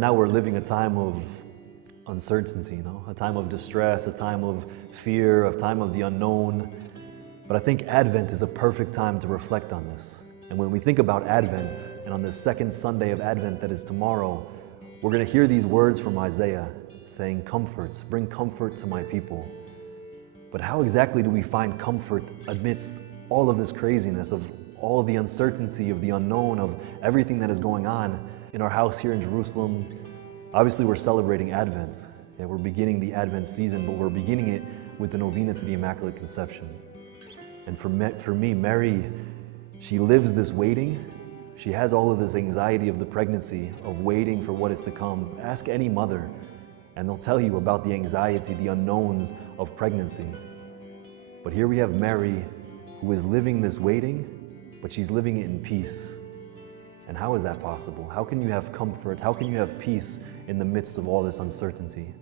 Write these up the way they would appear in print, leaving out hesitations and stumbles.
right now we're living a time of uncertainty, a time of distress, a time of fear, a time of the unknown. But I think Advent is a perfect time to reflect on this. And when we think about Advent, and on this second Sunday of Advent that is tomorrow, we're going to hear these words from Isaiah saying, "Comfort, bring comfort to my people." But how exactly do we find comfort amidst all of this craziness, of all the uncertainty, of the unknown, of everything that is going on in our house here in Jerusalem? Obviously, we're celebrating Advent. Yeah, we're beginning the Advent season, but we're beginning it with the Novena to the Immaculate Conception. And for me, Mary, she lives this waiting. She has all of this anxiety of the pregnancy, of waiting for what is to come. Ask any mother, and they'll tell you about the anxiety, the unknowns of pregnancy. But here we have Mary, who is living this waiting, but she's living it in peace. And how is that possible? How can you have comfort? How can you have peace in the midst of all this uncertainty?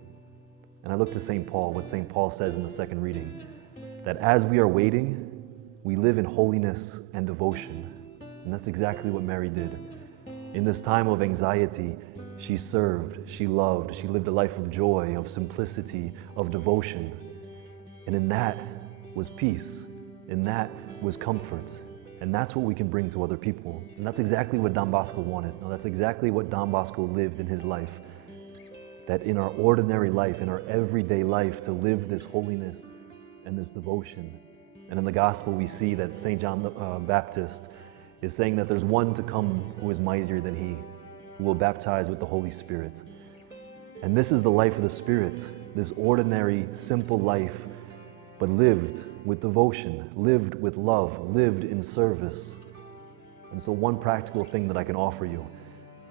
And I look to St. Paul, what St. Paul says in the second reading, that as we are waiting, we live in holiness and devotion. And that's exactly what Mary did. In this time of anxiety, she served, she loved, she lived a life of joy, of simplicity, of devotion. And in that was peace, in that was comfort. And that's what we can bring to other people. And that's exactly what Don Bosco wanted. No, that's exactly what Don Bosco lived in his life. That in our ordinary life, in our everyday life, to live this holiness and this devotion. And in the gospel, we see that St. John the Baptist is saying that there's one to come who is mightier than he, who will baptize with the Holy Spirit. And this is the life of the Spirit, this ordinary, simple life, but lived with devotion, lived with love, lived in service. And so one practical thing that I can offer you,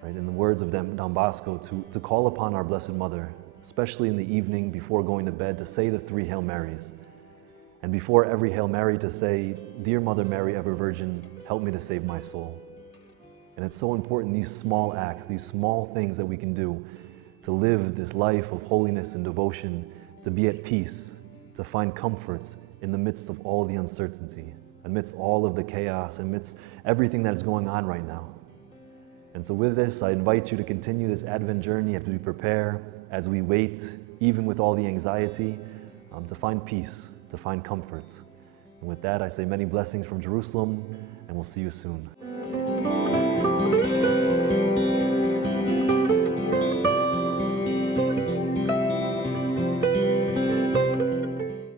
right, in the words of Don Bosco, to call upon our Blessed Mother, especially in the evening before going to bed, to say the 3 Hail Marys. And before every Hail Mary to say, "Dear Mother Mary, ever Virgin, help me to save my soul." And it's so important, these small acts, these small things that we can do to live this life of holiness and devotion, to be at peace, to find comfort in the midst of all the uncertainty, amidst all of the chaos, amidst everything that is going on right now. And so with this, I invite you to continue this Advent journey as we prepare, as we wait, even with all the anxiety, to find peace, to find comfort. And with that, I say many blessings from Jerusalem, and we'll see you soon.